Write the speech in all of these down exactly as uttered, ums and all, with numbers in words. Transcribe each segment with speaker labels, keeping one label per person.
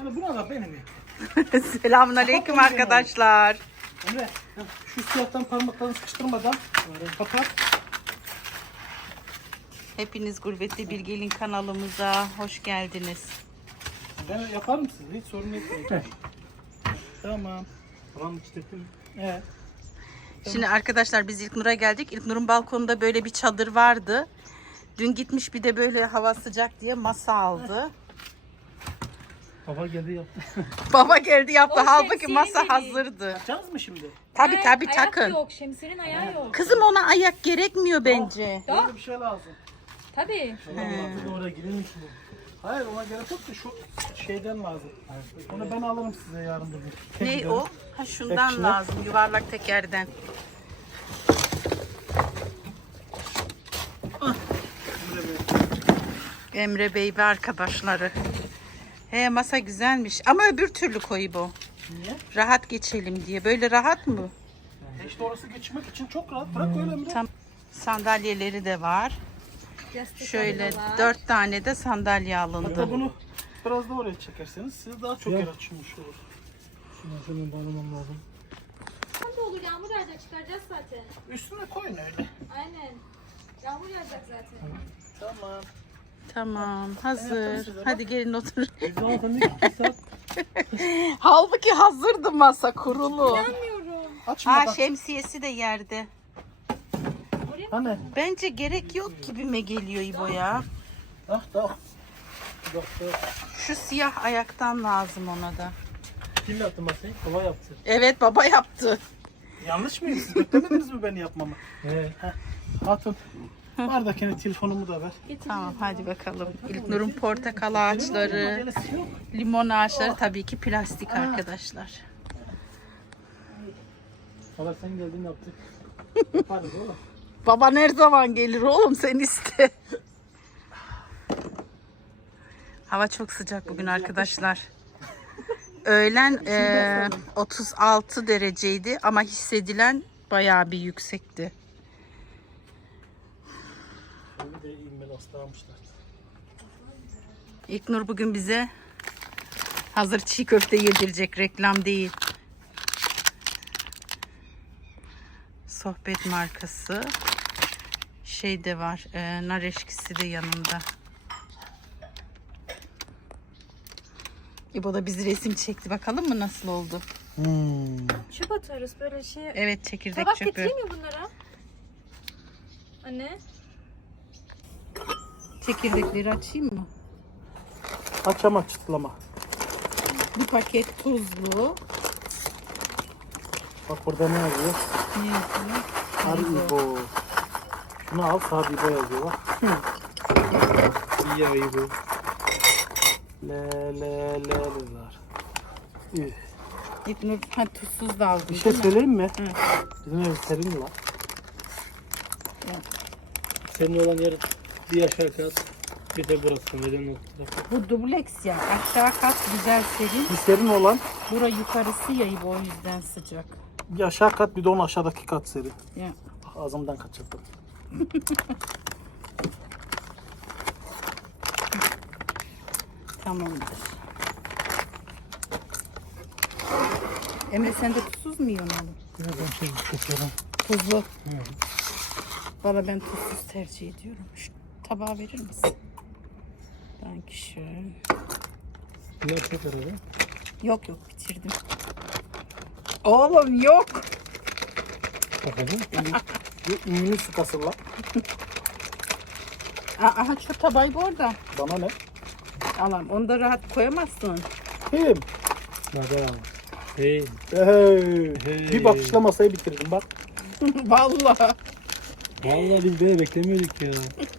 Speaker 1: Hani buna da benim.
Speaker 2: Selamünaleyküm arkadaşlar.
Speaker 1: Emre şu siyahtan parmaklarını sıkıştırmadan kapat.
Speaker 2: Hepiniz Gurbetli Bir Gelin kanalımıza hoş geldiniz.
Speaker 1: Ben yapar mısın? Hiç sorun yok. Tamam. Buranın içtekim. Evet.
Speaker 2: Şimdi arkadaşlar biz İlknur'a geldik. İlknur'un balkonunda böyle bir çadır vardı. Dün gitmiş bir de böyle hava sıcak diye masa aldı.
Speaker 1: Baba geldi yaptı.
Speaker 2: Baba geldi yaptı.
Speaker 3: O
Speaker 2: Halbuki
Speaker 3: şemsiyenin
Speaker 2: masa
Speaker 3: biri.
Speaker 2: hazırdı.
Speaker 1: Yapacağız mı şimdi?
Speaker 2: Tabi
Speaker 3: Ay-
Speaker 2: tabi
Speaker 3: ayak
Speaker 2: takın.
Speaker 3: yok. Şemsiyenin ayağı yok.
Speaker 2: Kızım ona ayak gerekmiyor bence.
Speaker 3: Yok.
Speaker 1: Böyle bir şey lazım.
Speaker 3: Tabii.
Speaker 1: Allah oraya girelim şimdi. Hayır ona gerek yok da şu şeyden lazım. Onu ben alırım size yarın bugün.
Speaker 2: Ne o? Ha şundan
Speaker 1: Hepsine.
Speaker 2: lazım. Yuvarlak tekerden. Emre Bey ve arkadaşları. He masa güzelmiş. Ama öbür türlü koyu bu.
Speaker 1: Niye?
Speaker 2: Rahat geçelim diye. Böyle rahat mı?
Speaker 1: E işte orası geçmek için çok rahat. Bırak öyle mi?
Speaker 2: Tam sandalyeleri de var.
Speaker 3: Yastık
Speaker 2: Şöyle
Speaker 3: alıyorlar.
Speaker 2: dört tane de sandalye alındı.
Speaker 1: Hatta bunu biraz da oraya çekerseniz size daha çok yer açılmış olur. Şunu şunu bağlamam lazım.
Speaker 3: Ne olur yağmur yağacak çıkaracağız zaten.
Speaker 1: Üstüne koyun öyle.
Speaker 3: Aynen. Yağmur yağacak zaten.
Speaker 1: Tamam.
Speaker 2: Tamam,
Speaker 1: yaptım
Speaker 2: hazır.
Speaker 1: size, bak.
Speaker 2: Hadi gelin oturun.
Speaker 1: Biz zaten iki saat
Speaker 2: Halbuki hazırdı masa kurulu.
Speaker 3: Bilmiyorum.
Speaker 1: açma
Speaker 2: Ha
Speaker 1: bak.
Speaker 2: şemsiyesi de yerde.
Speaker 1: Hani?
Speaker 2: Bence gerek yok gibime geliyor İbo ya.
Speaker 1: Ah da. Bak da.
Speaker 2: Şu siyah ayaktan lazım ona da.
Speaker 1: Kim yaptı masayı? Baba yaptı.
Speaker 2: Evet baba yaptı.
Speaker 1: Yanlış mıyım? Siz beklemediniz mi beni yapmamı? Evet. Hatun. Bardakine telefonumu da ver.
Speaker 2: Tamam hadi bakalım. İlknur'un portakal ağaçları,
Speaker 1: Acelesi yok.
Speaker 2: limon ağaçları tabii ki plastik arkadaşlar.
Speaker 1: Valla sen geldin yaptık. Yaparız oğlum.
Speaker 2: Baban her zaman gelir oğlum sen iste. Hava çok sıcak bugün arkadaşlar. Öğlen eee, otuz altı dereceydi ama hissedilen bayağı bir yüksekti.
Speaker 1: Bir de inmeli ıslamışlar.
Speaker 2: İlknur bugün bize hazır çiğ köfte yedirecek, reklam değil. Sohbet markası. Şey de var, e, nar eşkisi de yanında. İbo da bizi resim çekti. Bakalım mı nasıl oldu?
Speaker 1: Hmm.
Speaker 3: Çöp atarız böyle şey.
Speaker 2: Evet, çekirdek
Speaker 3: Tabak
Speaker 2: çöpü.
Speaker 3: getireyim mi bunlara? Anne.
Speaker 2: Çekirdekleri açayım mı?
Speaker 1: Aç ama çıtlama.
Speaker 2: Bir paket tuzlu.
Speaker 1: Bak burada ne yazıyor?
Speaker 2: Ne yazıyor?
Speaker 1: Haribo. Şunu al, Haribo yazıyor bak. İyi Haribo. Le le le le var. Üh.
Speaker 2: İlknur ha, tuzsuz da aldım.
Speaker 1: Bir şey
Speaker 2: değil mi?
Speaker 1: söyleyeyim mi?
Speaker 2: Hı.
Speaker 1: Bizim ev serin lan. Senin olan yer bir aşağı kat, bir de burası. Neden noktada?
Speaker 2: Bu dubleks ya. Aşağı kat güzel serin.
Speaker 1: Bir serin olan
Speaker 2: Bura yukarısı ya İbo, o yüzden sıcak.
Speaker 1: bir aşağı kat, bir de onun aşağıdaki kat serin.
Speaker 2: Ya.
Speaker 1: Ağzımdan kaçırdım.
Speaker 2: Tamamdır. Emre sen de tuzsuz mu yiyorsun oğlum?
Speaker 1: Ya ben şey çekiyorum.
Speaker 2: Tuzlu. Valla ben tuzsuz tercih ediyorum. Şu tabağı verir misin? Dankeschön.
Speaker 1: Pilav çok arada.
Speaker 2: Yok yok bitirdim. Oğlum yok.
Speaker 1: Bakalım. Bu ünlü su kasırla.
Speaker 2: Aha şu tabağı bu orada.
Speaker 1: Bana ne?
Speaker 2: Alam onu da rahat koyamazsın.
Speaker 1: Kim?
Speaker 4: Neden? Hey,
Speaker 1: Hey.
Speaker 4: Hey.
Speaker 1: Bir bakışla masayı bitirdim bak.
Speaker 2: Vallahi.
Speaker 4: vallahi biz böyle beklemiyorduk ya.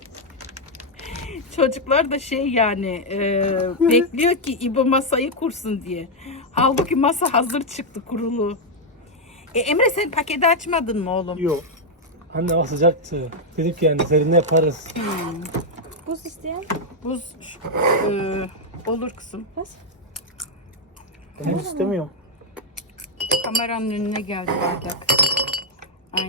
Speaker 2: Çocuklar da şey yani e, bekliyor ki İbo masayı kursun diye. Halbuki masa hazır çıktı kurulu. E, Emre sen paketi açmadın mı oğlum?
Speaker 1: Yok.
Speaker 4: Anne hava sıcaktı. Dedik yani serinle yaparız.
Speaker 3: Buz isteyen.
Speaker 2: Buz e, olur kızım.
Speaker 1: Ben bunu istemiyorum.
Speaker 2: Kameranın önüne geldi bardak. Aynen.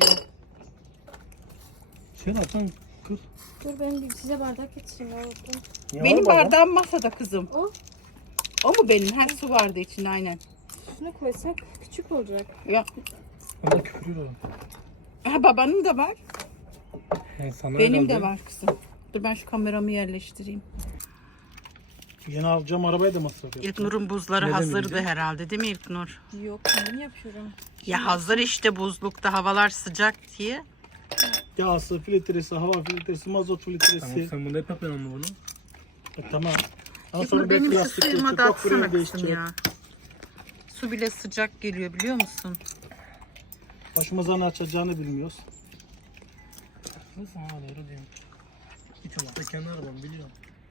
Speaker 4: Şöyle atan kır.
Speaker 3: Dur ben bir size bardak getireyim. Unuttum.
Speaker 1: Niye
Speaker 2: Benim
Speaker 1: var bardağım?
Speaker 2: bardağım masada kızım.
Speaker 3: O.
Speaker 2: O mu benim? Her su vardı içinde aynen.
Speaker 3: Şuna koysak küçük olacak.
Speaker 2: Ya.
Speaker 4: Ama küfürüyor.
Speaker 2: Ha, babanın da var.
Speaker 4: He, sana
Speaker 2: Benim de
Speaker 4: herhalde.
Speaker 2: var kızım. Dur ben şu kameramı yerleştireyim.
Speaker 1: Yeni alacağım arabaya da masraf yapacağım.
Speaker 2: İlknur'un buzları
Speaker 4: Neden
Speaker 2: hazırdı
Speaker 4: bildi?
Speaker 2: herhalde değil mi İlknur?
Speaker 3: Yok kendim yapıyorum.
Speaker 2: Ya hazır işte buzlukta havalar sıcak diye.
Speaker 1: Yağsı, filtresi, hava filtresi, mazot filtresi.
Speaker 4: Tamam sen bunu hep yapıyorsun ama bunu.
Speaker 1: E, tamam. Ama
Speaker 2: İlknur
Speaker 1: sonra
Speaker 2: benim
Speaker 1: belki
Speaker 2: su
Speaker 1: lastik
Speaker 2: suyuma
Speaker 1: değişecek,
Speaker 2: da
Speaker 1: bak buraya
Speaker 2: atsana kızım
Speaker 1: değişecek.
Speaker 2: ya. Su bile sıcak geliyor biliyor musun?
Speaker 1: Başımıza ne açacağını bilmiyoruz.
Speaker 4: Nasıl ha doğru diyorsun. Hiç olmazsa kendi arabam biliyorum.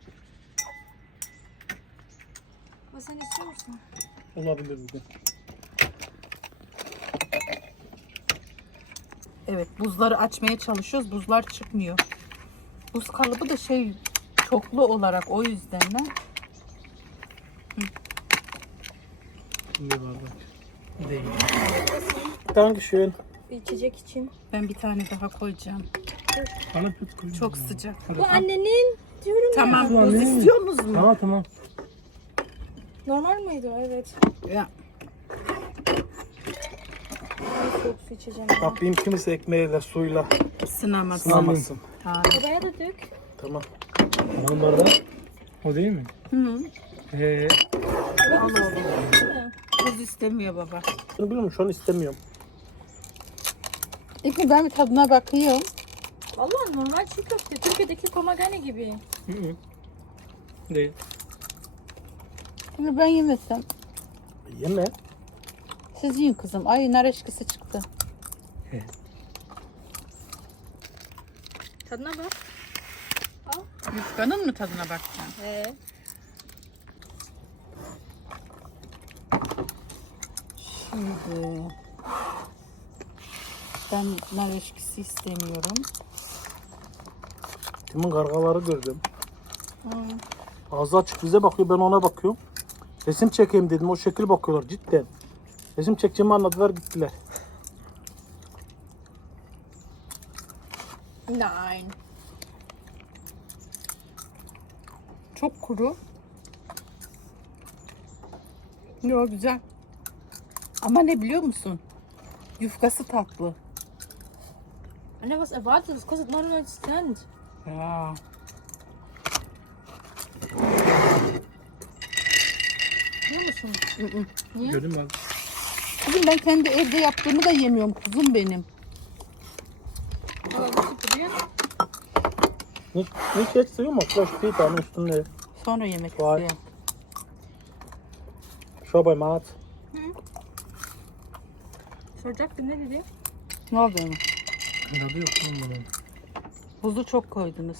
Speaker 3: Ama sen istiyor musun?
Speaker 1: Olabilir bugün.
Speaker 2: Evet buzları açmaya çalışıyoruz. Buzlar çıkmıyor. Buz kalıbı da şey çoklu olarak o yüzden mi?
Speaker 1: İyi bardak.
Speaker 4: Değil.
Speaker 1: Dankeschön.
Speaker 3: İçecek için.
Speaker 2: Ben bir tane daha koyacağım.
Speaker 4: Bana püt koyun.
Speaker 2: Çok sıcak.
Speaker 3: Bu annenin diyorum
Speaker 2: Tamam
Speaker 4: Su
Speaker 2: buz
Speaker 4: annenin.
Speaker 2: istiyor musunuz?
Speaker 4: Tamam tamam.
Speaker 3: ya. Normal mıydı o? Evet.
Speaker 2: Ya.
Speaker 3: Ben soğuk su içeceğim. ya.
Speaker 1: Rabbim kimisi ekmeğiyle, suyla
Speaker 2: Sınamasın.
Speaker 1: sınamasın.
Speaker 2: Hayır.
Speaker 3: Babaya da dök.
Speaker 1: Tamam.
Speaker 4: Onun bardağı. O değil mi?
Speaker 2: Hı.
Speaker 4: He.
Speaker 3: Baba bu istiyor ya.
Speaker 2: Buz istemiyor baba.
Speaker 1: Bunu bilmiyorum, şu an istemiyorum.
Speaker 2: İlk ben bir tadına bakıyorum.
Speaker 3: Vallahi normal çiğ köfte. Türkiye'deki komagane gibi.
Speaker 4: Hı hı. Değil.
Speaker 2: Şimdi ben yemesem.
Speaker 1: Yeme.
Speaker 2: Siz yiyin kızım. Ay nar eşkisi çıktı.
Speaker 3: Tadına bak.
Speaker 2: Yufkanın mı tadına bakacaksın?
Speaker 3: He.
Speaker 2: Şimdi ben nar eşkisi istemiyorum.
Speaker 1: Timin gargaları gördüm. Ağzı açık bize bakıyor, ben ona bakıyorum. Resim çekeyim dedim, o şekil bakıyorlar cidden. Resim çekeceğimi anladılar, gittiler.
Speaker 2: Nein. Çok kuru. Yok güzel. Ama ne biliyor musun? Yufkası tatlı.
Speaker 3: Anne was erwartet? Das kostet neunundneunzig Cent.
Speaker 2: Ya.
Speaker 3: Biliyor musun?
Speaker 2: Niye?
Speaker 4: Gördün mü?
Speaker 2: Kızım ben kendi evde yaptığımı da yemiyorum kuzum benim.
Speaker 3: Aber willst du probieren?
Speaker 1: Nicht, nicht jetzt, Junge, vielleicht später, eine Stunde.
Speaker 2: Sonra yemek
Speaker 1: Vay.
Speaker 2: istiyorum.
Speaker 1: Schau bei Mart.
Speaker 3: Soracaktım ne dedi?
Speaker 2: Ne oldu ama?
Speaker 4: Tadı yok lan bunun.
Speaker 2: Buzu çok koydunuz.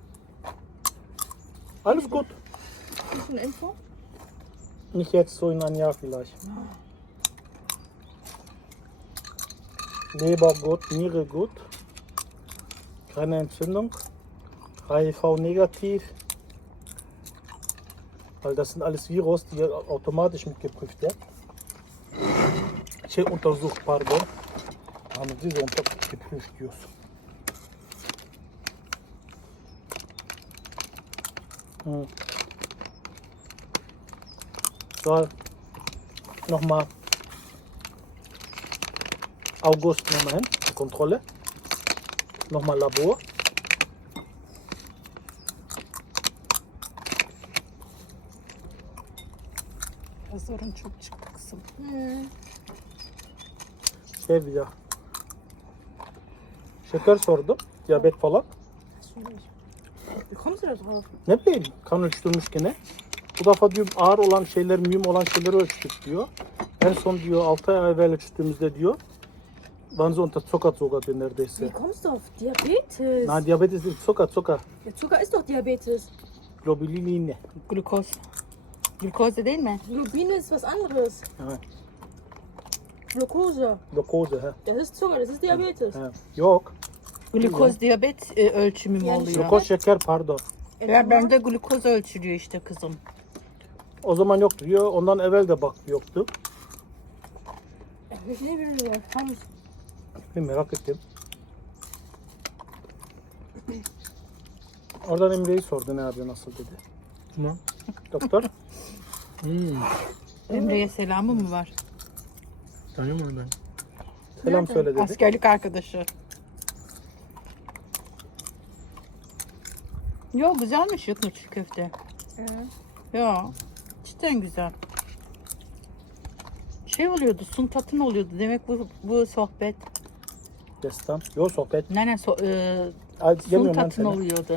Speaker 1: Alles gut.
Speaker 3: Ist eine Info?
Speaker 1: Nicht jetzt, so in einem Jahr vielleicht. Leber gut, Niere gut. Keine Entzündung. H I V negativ. Weil das sind alles Virus, die automatisch mitgeprüft werden. Şey untersucht, pardon. Ama diese untergeprüft diyorsun. Hm. So, nochmal. August nochmal hin, die Kontrolle. Nochmal Labor.
Speaker 2: Zorun çok çıktı kızım.
Speaker 1: Şey bir ya. Şeker sordum. Diyabet falan.
Speaker 3: Wie kommst du da drauf?
Speaker 1: Ne bileyim kan ölçtürmüş gene. Bu defa diyor ağır olan şeyler, mühim olan şeyleri ölçtük diyor. En son diyor altı ay evvel ölçtüğümüzde diyor. Waren sie unter Zucker sogar diyor neredeyse.
Speaker 3: Wie kommst du auf Diabetes?
Speaker 1: Nein, Diabetes ist Zucker, Zucker.
Speaker 3: Ja, Zucker ist doch Diabetes.
Speaker 1: Globuline.
Speaker 2: Glukoz. Glukoz da değil mi?
Speaker 3: Globin ist was anderes.
Speaker 1: Ha,
Speaker 3: Glucose.
Speaker 1: Glukoze. Ha.
Speaker 3: Das ist Zucker, das ist Diabetes.
Speaker 1: Ha. Yok.
Speaker 2: Glukoz diyabet e, ölçümü mü
Speaker 3: Yani
Speaker 2: oluyor?
Speaker 1: Glukoz şeker pardon.
Speaker 2: Ya bende glukoz ölçülüyor işte kızım.
Speaker 1: O zaman yoktu diyor. Ondan evvel de bak yoktu.
Speaker 3: Ich ne bilmiyorum. Hamur.
Speaker 1: Bir merak ettim. Oradan Emre'yi sordu ne yapıyor nasıl dedi.
Speaker 4: Tamam.
Speaker 1: Doktor.
Speaker 4: Hmm.
Speaker 2: Emre'ye selamı mı var?
Speaker 4: Tanıyorum onu ben.
Speaker 1: Selam söyle dedi.
Speaker 2: Askerlik arkadaşı. Yo güzelmiş yutmuş çiğ köfte.
Speaker 3: Evet.
Speaker 2: Ya cidden güzel. Şey oluyordu, suntatın oluyordu. Demek bu bu sohbet.
Speaker 1: Destan. Yo sohbet.
Speaker 2: Ne ne so, e,
Speaker 1: Ay, yemiyorum lan
Speaker 2: suntatın
Speaker 1: seni.
Speaker 2: oluyordu.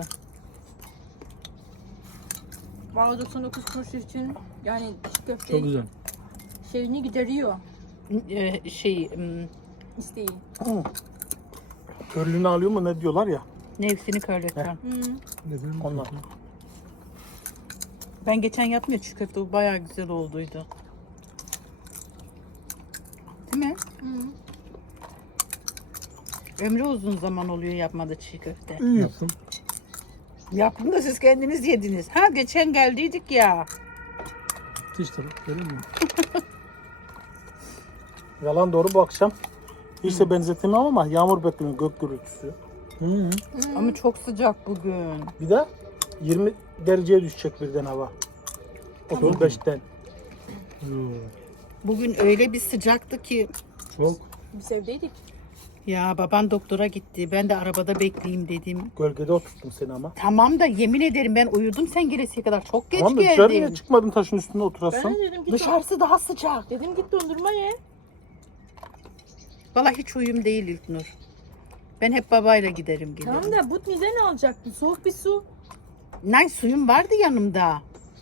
Speaker 3: Valla doksan dokuz kuruş için yani çiğ köfte
Speaker 4: Çok güzel.
Speaker 3: şeyini gideriyor.
Speaker 2: E, şey m,
Speaker 3: İsteği.
Speaker 1: Hı. Körlüğünü alıyor mu ne diyorlar ya.
Speaker 2: nefsini körleten.
Speaker 3: Hı.
Speaker 4: Neden?
Speaker 1: Onlar.
Speaker 2: Ben geçen yapmıyor çiğ köfte. O bayağı güzel olduydu. Değil mi?
Speaker 3: Hı.
Speaker 2: Ömrü uzun zaman oluyor yapmadı çiğ köfte.
Speaker 4: Nasıl?
Speaker 2: Yaptım da siz kendiniz yediniz. Ha geçen geldiydik ya.
Speaker 4: İşte görüyor musun?
Speaker 1: Yalan doğru bu akşam. Hiç de benzetemem ama yağmur bekliyor gök gürültüsü.
Speaker 4: Hı hı.
Speaker 2: Ama çok sıcak bugün.
Speaker 1: Bir de yirmi dereceye düşecek birden hava. otuz beşten.
Speaker 4: Yoo.
Speaker 2: Bugün öyle bir sıcaktı ki.
Speaker 4: Çok.
Speaker 3: Biz evdeydik.
Speaker 2: Ya baban doktora gitti. Ben de arabada bekleyeyim dedim.
Speaker 1: Gölgede oturttum seni ama.
Speaker 2: Tamam da yemin ederim ben uyudum sen gelesiye kadar. Çok geç
Speaker 1: Tamam da dışarı
Speaker 2: geldin.
Speaker 1: niye çıkmadın taşın üstünde
Speaker 3: Ben
Speaker 1: oturasın?
Speaker 3: de dedim git,
Speaker 2: Dışarısı daha sıcak.
Speaker 3: dedim git dondurma ye.
Speaker 2: Valla hiç uyum değil İlknur. Ben hep babayla giderim giderim.
Speaker 3: Tamam da but neden alacaktın? Soğuk bir su.
Speaker 2: Nay suyum vardı yanımda.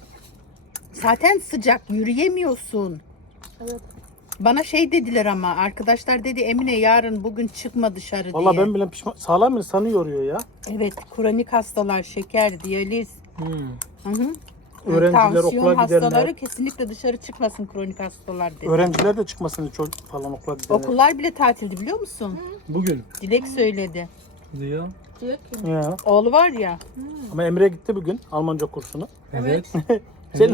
Speaker 2: Zaten sıcak yürüyemiyorsun.
Speaker 3: Evet.
Speaker 2: Bana şey dediler ama arkadaşlar dedi Emine yarın bugün çıkma dışarı
Speaker 1: Valla
Speaker 2: diye.
Speaker 1: ben bile pişman. Sağlam mı sanı yoruyor ya.
Speaker 2: Evet kronik hastalar şeker, diyaliz.
Speaker 4: Hı.
Speaker 2: Hı hı.
Speaker 1: Öğrenciler
Speaker 2: Tansiyon
Speaker 1: okula
Speaker 2: hastaları
Speaker 1: gidenler.
Speaker 2: kesinlikle dışarı çıkmasın kronik hastalar dedi.
Speaker 1: Öğrenciler de çıkmasın çocuk falan okula gidenler.
Speaker 2: Okullar bile tatildi biliyor musun?
Speaker 4: Bugün.
Speaker 2: Dilek söyledi.
Speaker 4: Diyor.
Speaker 3: Diyor ki.
Speaker 1: Ya.
Speaker 2: Oğlu var ya.
Speaker 1: Ama Emre gitti bugün Almanca kursuna.
Speaker 4: Evet.
Speaker 1: Sen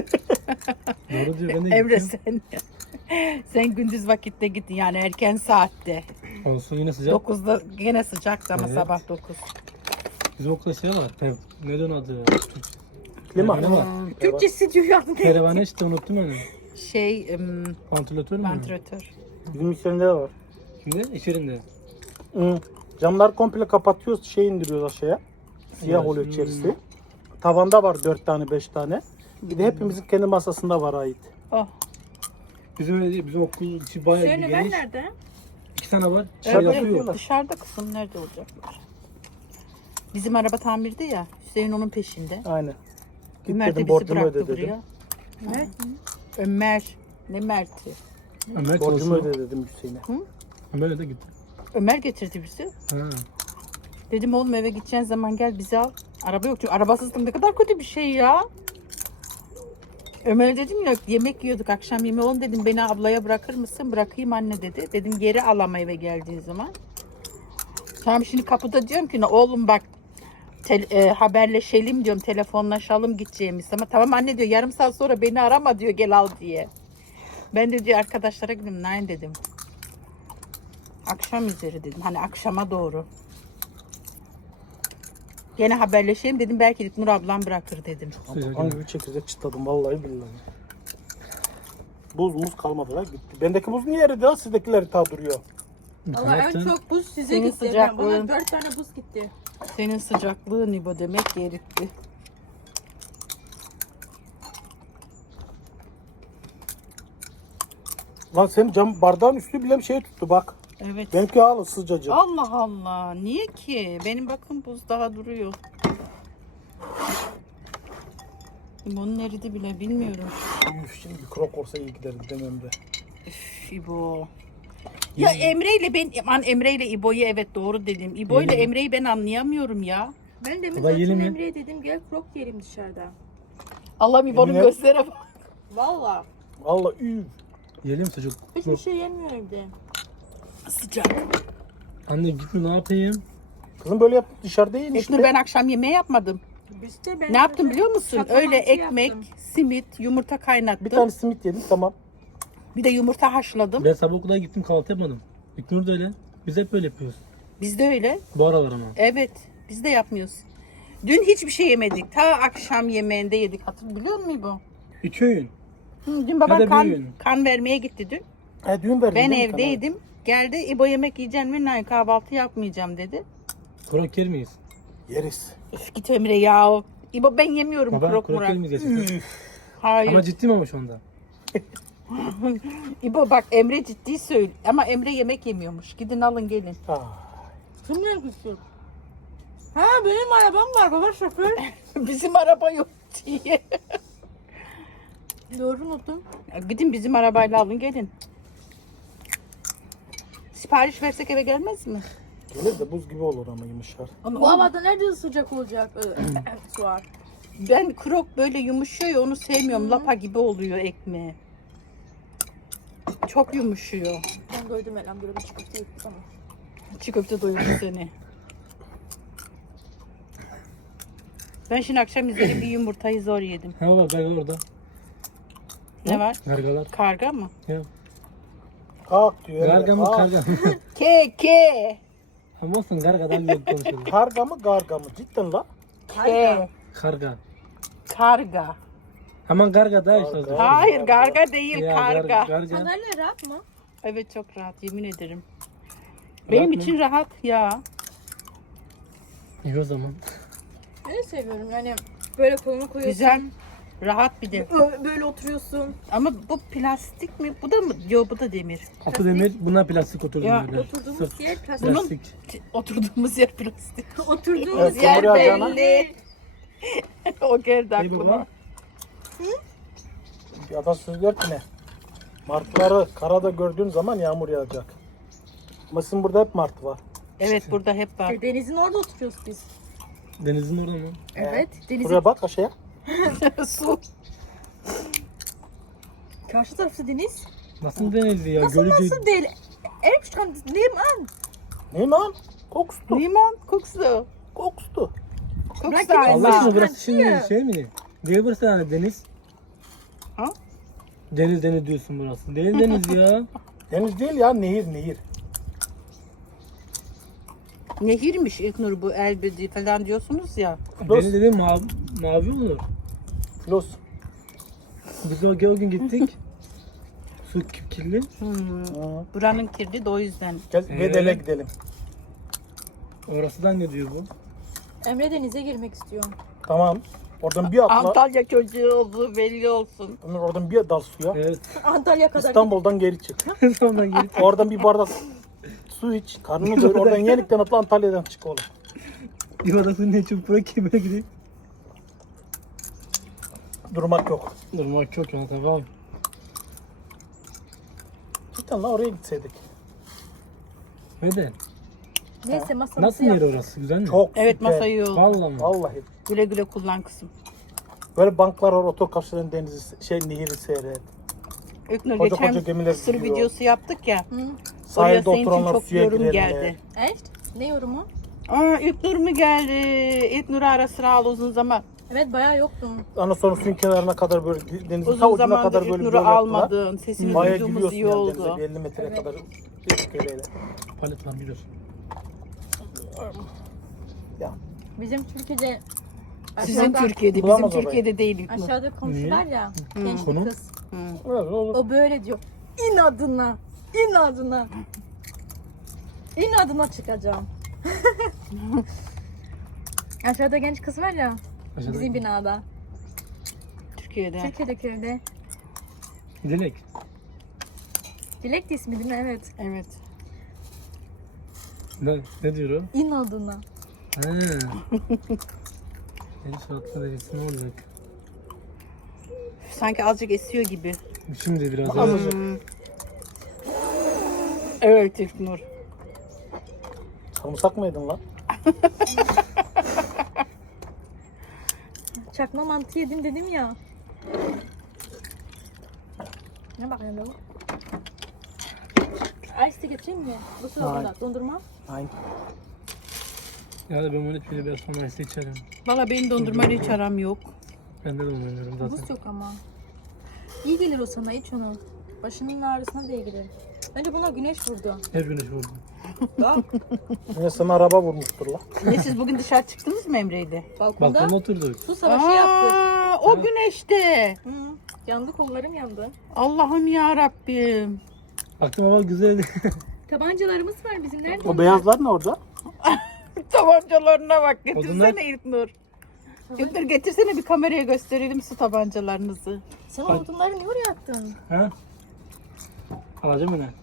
Speaker 4: Doğru diyor. Ben de
Speaker 2: Emre
Speaker 4: gittim.
Speaker 2: sen sen gündüz vakitte gittin yani erken saatte.
Speaker 4: Olsun yine sıcak.
Speaker 2: dokuzda gene sıcaktı ama
Speaker 4: Evet.
Speaker 2: sabah dokuz.
Speaker 4: Bizim okulda şey var. Pe neden adı?
Speaker 1: klima.
Speaker 4: Ne var?
Speaker 2: Türkçesi diyor yani.
Speaker 4: Perevane işte unuttum onu.
Speaker 2: Şey ım,
Speaker 4: Vantilatör mü?
Speaker 2: vantilatör.
Speaker 1: Bizim içlerinde de var.
Speaker 4: Şimdi içerinde.
Speaker 1: Hı. Camları komple kapatıyoruz, şey indiriyoruz aşağıya. Siyah
Speaker 4: Evet.
Speaker 1: oluyor içerisi. Tavanda var dört tane, beş tane. Bir de hepimizin kendi masasında var ait.
Speaker 2: Oh.
Speaker 4: Bizim öyle- bizim okul içi bayağı
Speaker 3: Söyle
Speaker 4: bir
Speaker 3: ben
Speaker 4: geniş.
Speaker 3: nerede?
Speaker 4: İki tane var. Şey
Speaker 1: Dışarıda
Speaker 4: yapıyor.
Speaker 1: yapıyorlar.
Speaker 2: Dışarıda kısım nerede olacaklar? Bizim araba tamirde ya. Hüseyin onun peşinde.
Speaker 1: Aynen. Git
Speaker 2: Ömer de
Speaker 1: dedim
Speaker 2: bizi
Speaker 1: borcumu
Speaker 2: bıraktı
Speaker 1: öde dedim.
Speaker 2: buraya. Ne? Ömer. Ne Mert'i?
Speaker 4: Ömer
Speaker 1: Borcumu
Speaker 4: çalışıyor.
Speaker 1: öde dedim Hüseyin'e.
Speaker 4: Ömer de gitti.
Speaker 2: Ömer getirdi bizi.
Speaker 4: Ha.
Speaker 2: Dedim oğlum eve gideceğin zaman gel bizi al. Araba yok çünkü arabasızlık ne kadar kötü bir şey ya. Ömer dedim ya yemek yiyorduk akşam yemeği oğlum dedim beni ablaya bırakır mısın? Bırakayım anne dedi. Dedim geri al ama eve geldiğin zaman. Tamam şimdi kapıda diyorum ki oğlum bak tel- e, haberleşelim diyorum telefonlaşalım gideceğimiz ama tamam anne diyor yarım saat sonra beni arama diyor gel al diye. Ben de diyor arkadaşlara gidelim nein dedim. Akşam üzeri dedim hani akşama doğru. Gene haberleşelim dedim belki Nur ablam bırakır dedim.
Speaker 4: Sıcak.
Speaker 1: Hangi bir çekirdek çıtladım vallahi billahi. Buz muz kalmadı la gitti. Bendeki buz niye eridi la sizdekiler ta duruyor.
Speaker 3: Valla en
Speaker 4: Kapattın.
Speaker 3: çok buz size
Speaker 2: Senin
Speaker 3: gitti. Ben,
Speaker 2: sıcaklığın.
Speaker 3: bana dört tane buz gitti.
Speaker 2: Senin sıcaklığın İbo demek ki eritti.
Speaker 1: Lan senin cam bardağın üstü bile bir şey tuttu bak.
Speaker 2: Evet.
Speaker 1: Benimki ağlı sıcacık.
Speaker 2: Allah Allah. Niye ki? Benim bakın buz daha duruyor. İbo'nun eridi bile bilmiyorum.
Speaker 1: Üf, şimdi bir krok olsa iyi giderdi demem de.
Speaker 2: Üf, İbo. Ya Emre ile ben aman Emre ile İbo'yu evet doğru dedim. İbo ile
Speaker 4: Yemin.
Speaker 2: Emre'yi ben anlayamıyorum ya.
Speaker 3: Ben demin
Speaker 4: Ulan
Speaker 3: zaten
Speaker 4: yiyelim mi?
Speaker 3: Emre'ye dedim gel krok yiyelim dışarıda.
Speaker 2: Allah İbo'nun
Speaker 1: Emine-
Speaker 2: gözlerine bak.
Speaker 3: Valla.
Speaker 1: Vallahi üf.
Speaker 4: Yiyelim sucuk.
Speaker 3: Hiçbir
Speaker 4: Yok.
Speaker 3: şey yenmiyor evde.
Speaker 2: Sıcak.
Speaker 4: Anne gitme ne yapayım?
Speaker 1: Kızım böyle yap dışarıda yiyin işte.
Speaker 2: Eknur ben akşam yemeği yapmadım.
Speaker 3: Biz de ben
Speaker 2: Ne yaptım
Speaker 3: zaten
Speaker 2: biliyor musun?
Speaker 3: çatla
Speaker 2: Öyle
Speaker 3: mantı
Speaker 2: ekmek,
Speaker 3: yaptım.
Speaker 2: simit, yumurta kaynattım.
Speaker 1: Bir tane simit yedim tamam.
Speaker 2: Bir de yumurta haşladım.
Speaker 4: Ben sabah okula gittim kahvaltı yapmadım. İknur da öyle. Biz hep böyle yapıyoruz.
Speaker 2: Biz de öyle.
Speaker 4: Bu aralar ama.
Speaker 2: Evet. Biz de yapmıyoruz. Dün hiçbir şey yemedik. Ta akşam yemeğinde yedik. Hatırlıyor musun bu?
Speaker 4: İki öğün.
Speaker 2: Hı, dün baban
Speaker 4: Ya da
Speaker 2: kan,
Speaker 4: büyüğün.
Speaker 2: kan vermeye gitti dün.
Speaker 1: He düğün verdim.
Speaker 2: Ben
Speaker 1: değil mi kanala?
Speaker 2: evdeydim. Geldi İbo yemek yiyeceğim mi? Hayır kahvaltı yapmayacağım dedi.
Speaker 4: Krok yer miyiz?
Speaker 1: Yeriz.
Speaker 2: Üf git Emre ya. İbo ben yemiyorum
Speaker 4: Baba
Speaker 2: krok
Speaker 4: krok yer
Speaker 2: murak.
Speaker 4: miyiz gerçekten?
Speaker 2: Hayır.
Speaker 4: Ama ciddiyim ama şu anda.
Speaker 2: İbo bak Emre ciddi söylüyor. Ama Emre yemek yemiyormuş. Gidin alın gelin.
Speaker 1: Ah.
Speaker 3: Kimle küstüm? Ha benim arabam var baba şoför.
Speaker 2: Bizim araba yok diye.
Speaker 3: Doğru unuttum.
Speaker 2: Gidin bizim arabayla alın gelin. Sipariş versek eve gelmez mi?
Speaker 1: Gelir de buz gibi olur ama yumuşar.
Speaker 2: Ama
Speaker 3: Bu
Speaker 2: o-
Speaker 3: havada nerede sıcak olacak? Su var.
Speaker 2: ben krok böyle yumuşuyor ya onu sevmiyorum. Lapa gibi oluyor ekmeği. Çok yumuşuyor.
Speaker 3: Ben doydum Elem böyle bir çıkıp değil. Tamam.
Speaker 2: Çiğ köfte doyurdu seni. Ben şimdi akşam üzeri bir yumurtayı zor yedim.
Speaker 4: Ha bak garga orada.
Speaker 2: Ne var?
Speaker 4: Gargalar.
Speaker 2: Karga mı?
Speaker 4: Ya.
Speaker 1: Kalk diyor.
Speaker 4: Garga
Speaker 1: Emre,
Speaker 4: mı
Speaker 1: kalk.
Speaker 4: karga mı?
Speaker 2: Ke ke.
Speaker 4: Ama olsun gargadan bir konuşuyoruz.
Speaker 1: Karga mı garga mı? Cidden la.
Speaker 2: Ke.
Speaker 4: Karga.
Speaker 2: Karga.
Speaker 4: Aman garga da işte. o
Speaker 1: Garga.
Speaker 4: zaman.
Speaker 2: Hayır garga değil
Speaker 4: Ya,
Speaker 2: karga.
Speaker 4: gar- garga.
Speaker 3: Sandalye rahat mı?
Speaker 2: Evet çok rahat yemin ederim. Benim
Speaker 4: mı?
Speaker 2: için rahat ya.
Speaker 4: İyi o zaman.
Speaker 3: Ben de seviyorum yani böyle kolunu koyuyorsun.
Speaker 2: Güzel. Rahat bir de.
Speaker 3: Ö- Böyle oturuyorsun.
Speaker 2: Ama bu plastik mi? Bu da mı? Yok bu da demir.
Speaker 4: Atı demir buna plastik oturdum.
Speaker 2: Ya,
Speaker 4: böyle.
Speaker 3: Oturduğumuz
Speaker 4: Sırf
Speaker 3: yer plastik.
Speaker 2: Bunun-
Speaker 4: Plastik.
Speaker 2: Oturduğumuz yer plastik.
Speaker 3: Oturduğumuz
Speaker 1: Evet,
Speaker 3: yer
Speaker 1: Kumru Yağcı'na.
Speaker 3: belli.
Speaker 2: O geldi
Speaker 4: İyi
Speaker 2: aklıma.
Speaker 4: baba.
Speaker 1: Bir atasözü diyor ki ne? Martıları karada gördüğün zaman yağmur yağacak. Ama sizin burada hep martı var.
Speaker 2: Evet burada hep var.
Speaker 3: E, Denizin orada oturuyoruz biz.
Speaker 4: Denizin orada mı?
Speaker 3: Evet. Denizin
Speaker 1: Buraya bak aşağıya.
Speaker 2: Su.
Speaker 3: karşı tarafı deniz.
Speaker 4: Nasıl deniz ya?
Speaker 3: Nasıl
Speaker 4: Gölü
Speaker 3: nasıl değil? Erpişkan nebenan.
Speaker 1: Ne lan? Kokstu.
Speaker 2: Limon kokusu.
Speaker 1: Kokstu.
Speaker 2: Kokusu
Speaker 3: Bırak
Speaker 4: Allah
Speaker 2: aynı.
Speaker 4: aşkına burası
Speaker 3: Kaçtı
Speaker 4: şimdi
Speaker 3: ya.
Speaker 4: şey mi? Değil burası yani deniz.
Speaker 2: Ha?
Speaker 4: Deniz deniz diyorsun burası. Değil deniz ya.
Speaker 1: Deniz değil ya nehir nehir.
Speaker 2: Nehirmiş İlknur bu elbedi falan diyorsunuz ya.
Speaker 1: Los.
Speaker 4: Deniz dediğin mavi, mavi olur.
Speaker 1: Los.
Speaker 4: Biz o, o gün gittik. Su kip- kirli.
Speaker 2: Hmm.
Speaker 1: Hı.
Speaker 2: Buranın kirli de o yüzden.
Speaker 1: Gel
Speaker 4: Ee?
Speaker 1: Bedel'e gidelim.
Speaker 4: Orasıdan ne diyor bu?
Speaker 3: Emre denize girmek istiyor.
Speaker 1: Tamam. Oradan bir atla.
Speaker 2: Antalya çocuğu olduğu belli olsun.
Speaker 1: Ömür oradan bir dal suya.
Speaker 4: Evet.
Speaker 3: Antalya kadar.
Speaker 1: İstanbul'dan geri çık.
Speaker 4: Sonradan geri
Speaker 1: Oradan bir bardak su iç. Karnını doyur. Oradan yenikten atla Antalya'dan çık oğlum.
Speaker 4: İvadasının ne için bırak böyle gideyim.
Speaker 1: Durmak yok.
Speaker 4: Durmak çok ya tamam.
Speaker 1: Cidden la oraya gitseydik.
Speaker 4: Neden?
Speaker 3: Neyse masamızı
Speaker 4: Nasıl
Speaker 3: yap.
Speaker 4: yer orası? Güzel mi?
Speaker 1: Çok
Speaker 2: Evet
Speaker 1: süper.
Speaker 2: masa iyi oldu.
Speaker 4: Vallahi mı?
Speaker 1: Vallahi.
Speaker 2: Güle güle kullan kızım.
Speaker 1: Böyle banklar var otur karşıdan denizi şey nehri seyret.
Speaker 2: İlknur
Speaker 1: Koca
Speaker 2: geçen
Speaker 1: koca gemiler
Speaker 2: Kısır
Speaker 1: gidiyor.
Speaker 2: videosu yaptık ya.
Speaker 3: Hı.
Speaker 2: Oraya
Speaker 1: Sahilde
Speaker 2: senin için
Speaker 1: oturanlar
Speaker 2: çok
Speaker 1: suya
Speaker 2: yorum
Speaker 1: girerler.
Speaker 2: geldi.
Speaker 3: Evet. Ne yorumu?
Speaker 2: Aa İlknur mu geldi? İlknur'u ara sıra al uzun zaman.
Speaker 3: Evet bayağı yoktum.
Speaker 1: Ondan sonra suyun kenarına kadar böyle denizin ta
Speaker 2: Uzun
Speaker 1: ucuna
Speaker 2: zamandır
Speaker 1: kadar böyle bir
Speaker 2: İlknur'u
Speaker 1: yol yaptılar.
Speaker 2: almadın. Sesini
Speaker 1: Bayağı
Speaker 2: duyduğumuz
Speaker 1: giriyorsun
Speaker 2: iyi
Speaker 1: yani
Speaker 2: oldu.
Speaker 1: denize bir elli metreye
Speaker 3: Evet.
Speaker 1: kadar bir köleyle.
Speaker 4: Palet var biliyorsun.
Speaker 1: Ya
Speaker 3: Bizim Türkiye'de
Speaker 2: Sizin
Speaker 3: aşağıda,
Speaker 2: Türkiye'de, bizim
Speaker 1: Bulamaz orayı.
Speaker 2: Türkiye'de değil İlknur.
Speaker 3: aşağıda komşu var ya. Genç
Speaker 4: Konu?
Speaker 3: bir kız.
Speaker 2: Hı.
Speaker 1: öyle olur.
Speaker 3: O böyle diyor. İnadına. İnadına. İnadına çıkacağım. Aşağıda genç kız var ya.
Speaker 4: Aşağıda.
Speaker 3: Bizim binada.
Speaker 2: Türkiye'de.
Speaker 3: Türkiye'deki evde.
Speaker 4: Dilek.
Speaker 3: Dilek de ismi değil mi? Evet.
Speaker 2: Evet.
Speaker 4: Ne, ne diyor o?
Speaker 3: İnadına.
Speaker 4: He. En suratlı derisi ne olacak?
Speaker 2: Sanki azıcık esiyor gibi.
Speaker 4: Şimdi biraz
Speaker 1: Az
Speaker 4: daha.
Speaker 1: azıcık.
Speaker 2: Hmm. Evet İlknur.
Speaker 1: Sarımsak mı yedin lan?
Speaker 3: Çakma mantı yedim dedim ya. Ne bakıyorsun baba? Ice tea getireyim mi? Bu sırada dondurma.
Speaker 1: Aynen.
Speaker 4: Ya da ben bunu şöyle biraz sonra ice içerim.
Speaker 2: Valla benim dondurmayla hiç aram yok.
Speaker 4: Ben de dondurmuyorum zaten.
Speaker 3: Buz yok ama. İyi gelir o sana iç onu. Başının ağrısına da iyi gelir. Bence buna güneş vurdu.
Speaker 4: Hep güneş vurdu.
Speaker 3: Bak
Speaker 1: Yine sana araba vurmuştur lan.
Speaker 2: Ne siz bugün dışarı çıktınız mı Emre'yle?
Speaker 3: balkonda
Speaker 4: Balkonda oturduk.
Speaker 3: su savaşı yaptık.
Speaker 2: Aa, o güneşte.
Speaker 3: Hı. Yandı, kollarım yandı.
Speaker 2: Allah'ım ya Rabbim.
Speaker 4: Baktım ama güzeldi.
Speaker 3: Tabancalarımız var bizim. Nerede
Speaker 1: O
Speaker 3: onlar?
Speaker 1: beyazlar ne orada?
Speaker 2: Tabancalarına bak.
Speaker 4: Odunlar-
Speaker 2: Getirsene İlknur. İlknur getirsene bir kameraya gösterelim su tabancalarınızı.
Speaker 3: Sen o odunları niye oraya attın?
Speaker 4: Ha? Alacağım öyle.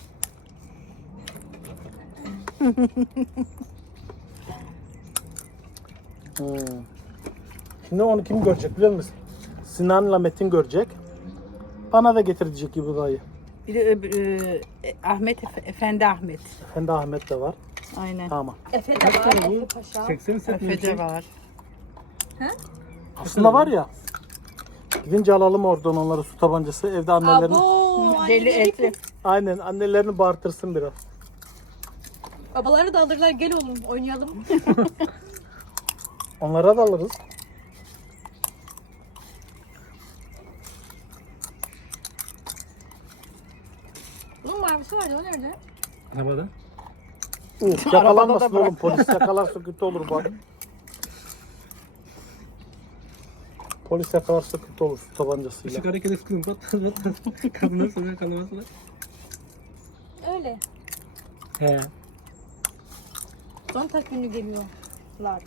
Speaker 1: Hmm. Şimdi onu kim görecek biliyor musun? Sinan'la Metin görecek. Bana da getirecek gibi dayı.
Speaker 2: Bir de öbür- e, Ahmet Efe- Efendi Ahmet.
Speaker 1: Efendi Ahmet de var.
Speaker 2: Aynen.
Speaker 1: Tamam.
Speaker 3: Efe de var. Efe Paşa.
Speaker 4: seksen set mi?
Speaker 2: Efe de var.
Speaker 1: Aslında var ya. Gidince alalım oradan onları su tabancası. Evde annelerini.
Speaker 3: Abo.
Speaker 2: Deli
Speaker 3: anneleri-
Speaker 2: eti.
Speaker 1: Aynen annelerini bağırtırsın biraz.
Speaker 3: Babaları da alırlar. Gel oğlum oynayalım.
Speaker 1: Onlara da alırız.
Speaker 3: Bunun mavisi vardı. O nerede?
Speaker 4: Arabada.
Speaker 1: Uf,
Speaker 2: Arabada
Speaker 1: yakalanmasın
Speaker 2: da bırak.
Speaker 1: oğlum. Polis yakalarsa kötü olur bak. Polis yakalarsa kötü olur su tabancasıyla.
Speaker 4: Işık hareket etsin. Pat pat pat. Kadınlar sonra kanlamasınlar.
Speaker 3: Öyle.
Speaker 4: He.
Speaker 3: Son takvimli geliyorlar.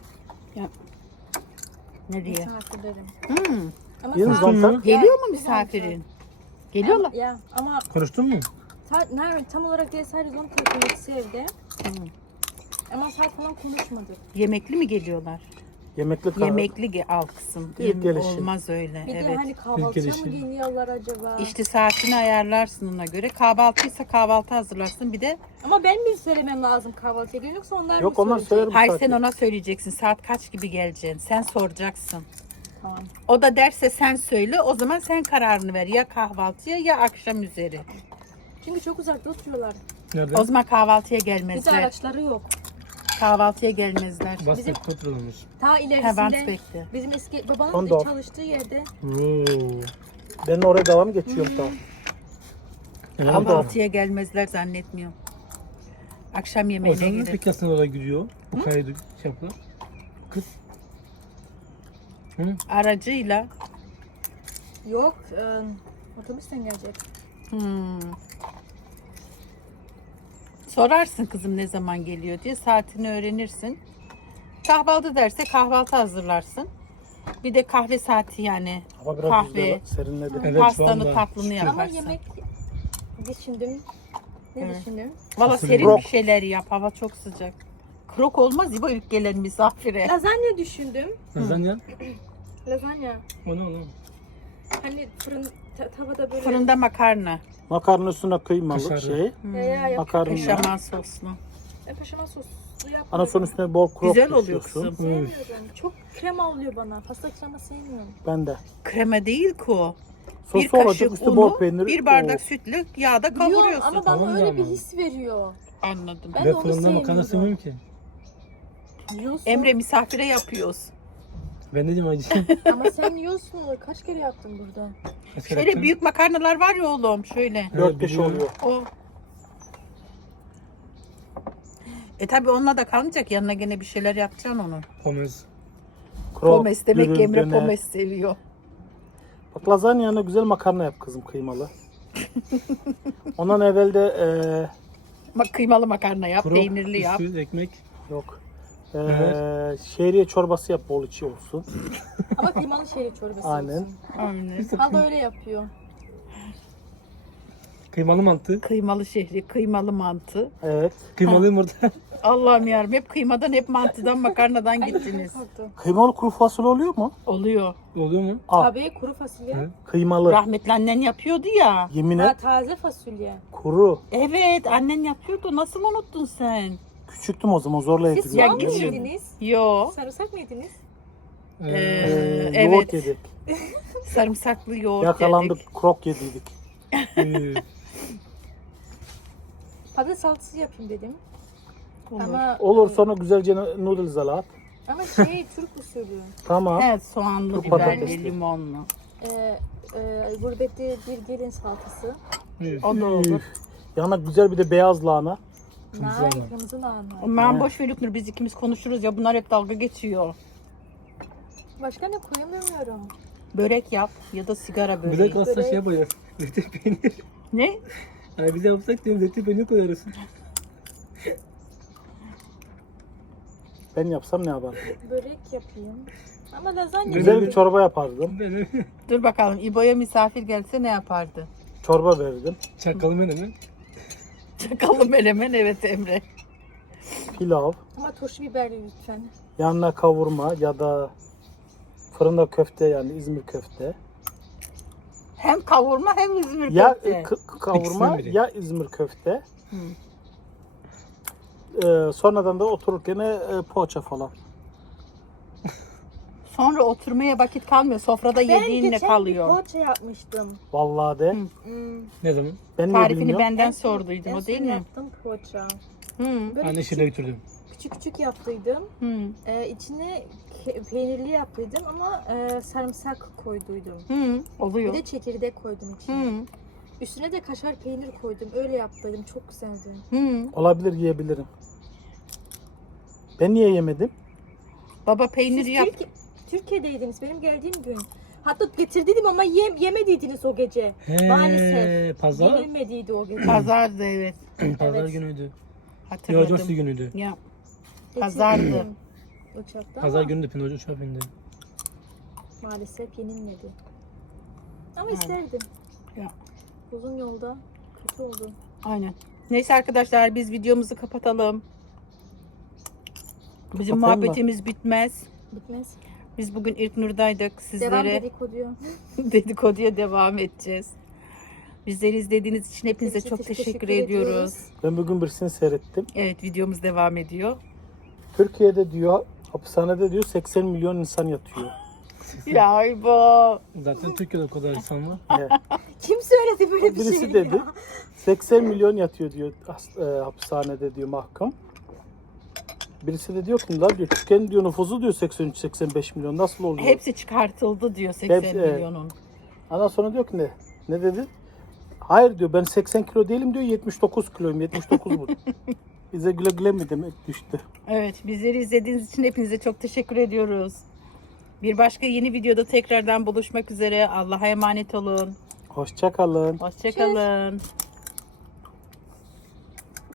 Speaker 2: Ne diye?
Speaker 3: Misafirlerim.
Speaker 2: Hmm.
Speaker 3: Ama
Speaker 1: Yeni
Speaker 3: saat-
Speaker 1: zonta.
Speaker 2: Geliyor mu misafirin? Geliyorlar.
Speaker 3: Ya ama
Speaker 4: Konuştun mu?
Speaker 3: saat, nerede, tam olarak değil sadece zon takvimlisi evde.
Speaker 2: Hmm.
Speaker 3: Ama saat falan konuşmadık.
Speaker 2: Yemekli mi geliyorlar?
Speaker 1: Yemekli kahve.
Speaker 2: Yemekli ge- al kızım.
Speaker 1: İlk
Speaker 2: Yem-
Speaker 1: gelişi.
Speaker 2: Olmaz öyle.
Speaker 3: Bir de
Speaker 2: Evet.
Speaker 3: hani kahvaltıya mı
Speaker 4: gelişi.
Speaker 3: geliyorlar acaba?
Speaker 2: İşte saatini ayarlarsın ona göre. Kahvaltıysa kahvaltı hazırlarsın. Bir de
Speaker 3: Ama ben mi söylemem lazım kahvaltıya geliyor yoksa onlar
Speaker 1: Yok
Speaker 3: mı
Speaker 1: onlar
Speaker 3: söyleyecek?
Speaker 1: söyler bu
Speaker 2: hayır
Speaker 1: saatte.
Speaker 2: sen ona söyleyeceksin. Saat kaç gibi geleceksin. Sen soracaksın.
Speaker 3: Tamam.
Speaker 2: O da derse sen söyle. O zaman sen kararını ver. Ya kahvaltıya ya akşam üzeri.
Speaker 3: Çünkü çok uzakta oturuyorlar.
Speaker 4: Nerede?
Speaker 2: O zaman kahvaltıya
Speaker 3: Bir de
Speaker 2: gelmezler.
Speaker 3: araçları yok.
Speaker 2: Kahvaltıya gelmezler.
Speaker 3: bizim-
Speaker 4: Bastık kontrol olmuş.
Speaker 3: Ta
Speaker 2: Ha,
Speaker 3: ilerisinde
Speaker 2: Wandsbek'te.
Speaker 3: bizim eski babamın
Speaker 1: Kondor.
Speaker 3: çalıştığı yerde
Speaker 4: Oo.
Speaker 1: Ben oraya devam geçiyorum tamam.
Speaker 4: Evet.
Speaker 2: Kahvaltıya gelmezler zannetmiyorum. Akşam
Speaker 4: O
Speaker 2: yemeğine
Speaker 4: zaman
Speaker 2: gelir.
Speaker 4: peki aslında oraya gidiyor. Bu kaydı şey yapıyor. Kız. Hı?
Speaker 2: Aracıyla.
Speaker 3: yok. E, otobüsten gelecek.
Speaker 2: Hmm. Sorarsın kızım ne zaman geliyor diye saatini öğrenirsin. Kahvaltı derse kahvaltı hazırlarsın. Bir de kahve saati yani.
Speaker 1: Hava biraz
Speaker 2: Kahve.
Speaker 1: rüzgarlı, serinledi.
Speaker 4: Evet, şu
Speaker 2: Pastanı
Speaker 4: anda.
Speaker 2: tatlını
Speaker 3: Ama
Speaker 2: yaparsın.
Speaker 3: yemek düşündüm. Ne
Speaker 2: Evet.
Speaker 3: düşündüm?
Speaker 2: Valla
Speaker 4: Fasulye.
Speaker 2: serin
Speaker 1: Krok.
Speaker 2: bir şeyler yap. Hava çok sıcak. Krok olmaz İbo ilk gelen misafire.
Speaker 3: Lazanya düşündüm.
Speaker 4: Lazanya.
Speaker 3: Lazanya.
Speaker 4: O ne o ne?
Speaker 3: Hani fırın ta- tavada böyle
Speaker 2: Fırında makarna.
Speaker 1: Makarna üstüne kıymalı
Speaker 4: Kaşarlı.
Speaker 1: şey.
Speaker 3: ya ya yapıyor.
Speaker 1: Makarna.
Speaker 2: Beşamel soslu.
Speaker 3: E, paşama soslu yapmıyorum.
Speaker 1: Anasının üstüne bol krop
Speaker 2: Güzel oluyor
Speaker 1: düşüyorsun.
Speaker 2: kızım.
Speaker 3: Sevmiyorum. Çok krema oluyor bana. Pasta krema sevmiyorum.
Speaker 1: Ben de.
Speaker 2: Krema değil ki o. Bir
Speaker 1: Sosu olacak
Speaker 2: kaşık
Speaker 1: üstü bol
Speaker 2: unu,
Speaker 1: peynir.
Speaker 2: bir bardak
Speaker 1: Oo.
Speaker 2: sütlü yağda
Speaker 3: Biliyorum
Speaker 2: kavuruyorsun.
Speaker 3: ama bana
Speaker 4: Tamam da
Speaker 3: öyle bir
Speaker 4: ama.
Speaker 3: his veriyor.
Speaker 2: Anladım.
Speaker 3: Ben
Speaker 4: Ben
Speaker 3: de onu
Speaker 4: fırında makarna
Speaker 3: sevmiyorum.
Speaker 4: sevmiyorum ki.
Speaker 3: Yiyorsun.
Speaker 2: Emre misafire yapıyoruz.
Speaker 4: Ben ne diyeyim acı?
Speaker 3: Ama sen yiyorsun. Kaç kere yaptın burada?
Speaker 2: Şöyle büyük makarnalar var ya oğlum şöyle.
Speaker 1: Dört beş
Speaker 4: biliyorum.
Speaker 1: oluyor.
Speaker 2: O. E tabi onunla da kalmayacak. Yanına gene bir şeyler yapacaksın onun.
Speaker 4: Pomez.
Speaker 1: Krop,
Speaker 2: Pomes demek ki
Speaker 1: dürüm,
Speaker 2: Emre
Speaker 1: döner.
Speaker 2: pomes seviyor.
Speaker 1: Bak lazanyana güzel makarna yap kızım kıymalı. Ondan evvel de eee
Speaker 2: Bak kıymalı makarna yap,
Speaker 4: Kuru,
Speaker 2: peynirli yap.
Speaker 4: üstü ekmek.
Speaker 1: yok. Eee
Speaker 4: Evet.
Speaker 1: şehriye çorbası yap bol içi olsun.
Speaker 3: Ama kıymalı şehri çorbası
Speaker 1: Aynen.
Speaker 3: olsun.
Speaker 2: Aynen.
Speaker 3: Hala öyle yapıyor.
Speaker 4: Kıymalı mantı.
Speaker 2: Kıymalı şehri, kıymalı mantı.
Speaker 1: Evet.
Speaker 4: Kıymalı yumurta.
Speaker 2: Allah'ım yarabbim hep kıymadan hep mantıdan makarnadan
Speaker 3: Ay,
Speaker 2: gittiniz.
Speaker 3: korktum.
Speaker 1: Kıymalı kuru fasulye oluyor mu?
Speaker 2: Oluyor.
Speaker 4: Oluyor mu?
Speaker 1: Al.
Speaker 3: Tabii kuru fasulye.
Speaker 4: Hı.
Speaker 1: Kıymalı.
Speaker 2: Rahmetli annen yapıyordu ya.
Speaker 1: Yemin
Speaker 3: Ha,
Speaker 1: et.
Speaker 3: taze fasulye.
Speaker 1: Kuru.
Speaker 2: Evet annen yapıyordu. Nasıl unuttun sen?
Speaker 1: Küçüktüm o zaman zorla yedik.
Speaker 3: Siz
Speaker 2: Ya
Speaker 3: soğan mı
Speaker 2: git-
Speaker 3: yediniz?
Speaker 2: Yo.
Speaker 3: Sarımsak mı yediniz?
Speaker 4: Ee,
Speaker 2: Ee,
Speaker 1: Eee, yoğurt
Speaker 2: evet.
Speaker 1: yedik.
Speaker 2: Sarımsaklı yoğurt
Speaker 1: Yakalandık.
Speaker 2: yedik.
Speaker 1: Krok yediydik.
Speaker 4: e,
Speaker 3: Patates salatası yapayım dedim.
Speaker 2: Olur.
Speaker 3: Ama
Speaker 1: Olur sonra güzelce noodle salat.
Speaker 3: ama şey Türk usulü.
Speaker 1: Tamam.
Speaker 2: Evet soğanlı,
Speaker 1: Çok
Speaker 2: biberli,
Speaker 1: patatesli.
Speaker 2: limonlu.
Speaker 3: Ee, e, gurbette bir gelin salatası.
Speaker 4: e,
Speaker 2: O da olur.
Speaker 1: Yanına güzel bir de beyaz lahana.
Speaker 4: Kırmızı
Speaker 3: Nar,
Speaker 4: lahana.
Speaker 3: kırmızı lahana.
Speaker 2: Ben boş ver Lüknur biz ikimiz konuşuruz ya bunlar hep dalga geçiyor.
Speaker 3: Başka ne koyamıyorum?
Speaker 2: Börek yap ya da sigara
Speaker 4: Bir
Speaker 2: böreği.
Speaker 4: de aslında
Speaker 3: Börek.
Speaker 4: şey yapacağız. Zeytin peynir.
Speaker 2: Ne?
Speaker 4: Hani biz yapsak diyorum zeytin peynir koyarız.
Speaker 1: Ben yapsam ne yapardım?
Speaker 3: Börek yapayım. Ama lazanya
Speaker 1: Güzel bir
Speaker 3: yapayım.
Speaker 1: çorba yapardım.
Speaker 4: Ben
Speaker 2: Dur bakalım İbo'ya misafir gelse ne yapardı?
Speaker 1: Çorba verirdim.
Speaker 4: çakalım ben hemen.
Speaker 2: Çakallı menemen evet Emre.
Speaker 1: Pilav,
Speaker 3: Ama turşu biberli lütfen.
Speaker 1: yanına kavurma ya da fırında köfte yani İzmir köfte.
Speaker 2: Hem kavurma hem İzmir
Speaker 1: Ya
Speaker 2: köfte.
Speaker 1: e, k- kavurma
Speaker 4: İkisinden biri.
Speaker 1: ya İzmir köfte.
Speaker 2: Hı.
Speaker 1: Ee, sonradan da otururken e, poğaça falan.
Speaker 2: Sonra oturmaya vakit kalmıyor. Sofrada
Speaker 3: Ben
Speaker 2: yediğinle
Speaker 3: geçen
Speaker 2: kalıyor.
Speaker 3: bir poğaça yapmıştım.
Speaker 1: Vallahi de.
Speaker 2: Hı.
Speaker 3: Hmm.
Speaker 4: Ne zaman?
Speaker 1: Ben niye
Speaker 2: Tarifini
Speaker 1: bilmiyorum?
Speaker 2: benden
Speaker 3: En son-
Speaker 2: sorduydun
Speaker 3: en
Speaker 2: o değil
Speaker 3: son
Speaker 2: mi?
Speaker 3: yaptım poğaça.
Speaker 2: Hı.
Speaker 3: Böyle
Speaker 4: Anne
Speaker 3: küçük,
Speaker 4: şirle götürdüm.
Speaker 3: küçük küçük yaptıydım.
Speaker 2: Hı.
Speaker 3: Ee, içine ke- peynirli yaptıydım ama e, sarımsak koyduydum.
Speaker 2: Hı.
Speaker 3: Bir
Speaker 2: Oluyor.
Speaker 3: de çekirdek koydum içine.
Speaker 2: Hı.
Speaker 3: Üstüne de kaşar peynir koydum. Öyle yaptıydım. Çok güzeldi.
Speaker 2: Hı.
Speaker 1: Olabilir, yiyebilirim. Ben niye yemedim?
Speaker 2: Baba peyniri
Speaker 3: Siz
Speaker 2: yap.
Speaker 3: Türkiye- Türkiye'deydiniz benim geldiğim gün. Hatta getirdiydim ama yem, yemediydiniz o gece.
Speaker 4: He,
Speaker 3: Maalesef.
Speaker 4: pazar.
Speaker 3: Yenilmediydi o gece.
Speaker 2: Pazardı evet.
Speaker 4: Pazar
Speaker 3: Evet.
Speaker 4: günüydü. Ya
Speaker 2: Hatırladım.
Speaker 4: cumartesi günüydü.
Speaker 2: Ya. Pazardı.
Speaker 3: Getirdim Uçakta
Speaker 4: Pazar
Speaker 3: ama
Speaker 4: günü de Pinocu uçağa bindi.
Speaker 3: maalesef yenilmedi. Ama
Speaker 2: Evet.
Speaker 3: isterdim.
Speaker 2: Ya.
Speaker 3: Uzun yolda kötü oldu.
Speaker 2: Aynen. Neyse arkadaşlar biz videomuzu kapatalım. Bizim
Speaker 1: Kapatayım mı?
Speaker 2: muhabbetimiz bitmez.
Speaker 3: Bitmez.
Speaker 2: Biz bugün İlknur'daydık.
Speaker 3: Devam
Speaker 2: Sizlere
Speaker 3: dedikoduyor.
Speaker 2: dedikoduya devam edeceğiz. Bizleri izlediğiniz için hepinize
Speaker 3: Hepinize
Speaker 2: çok
Speaker 3: teşekkür
Speaker 2: teşekkür ediyoruz.
Speaker 3: ediyoruz.
Speaker 1: Ben bugün birisini seyrettim.
Speaker 2: Evet videomuz devam ediyor.
Speaker 1: Türkiye'de diyor, hapishanede diyor seksen milyon insan yatıyor.
Speaker 2: Ya İbo.
Speaker 4: Zaten Türkiye'de o kadar insan var.
Speaker 1: Evet.
Speaker 3: Kim söyledi böyle bir
Speaker 1: Birisi
Speaker 3: şey
Speaker 1: dedi.
Speaker 3: ya?
Speaker 1: seksen milyon yatıyor diyor as- e, hapishanede diyor mahkum. Birisi de diyor ki la diyor Türkiye'nin diyor nüfusu diyor seksen üç seksen beş milyon nasıl oluyor?
Speaker 2: Hepsi çıkartıldı diyor seksen
Speaker 1: Hepsi, evet.
Speaker 2: milyonun.
Speaker 1: Ondan sonra diyor ki ne? Ne dedi? Hayır diyor ben seksen kilo değilim diyor yetmiş dokuz kiloyum yetmiş dokuz bu. Bize güle güle mi demek düştü.
Speaker 2: Evet bizleri izlediğiniz için hepinize çok teşekkür ediyoruz. Bir başka yeni videoda tekrardan buluşmak üzere. Allah'a emanet olun.
Speaker 1: Hoşça kalın.
Speaker 2: Hoşçakalın.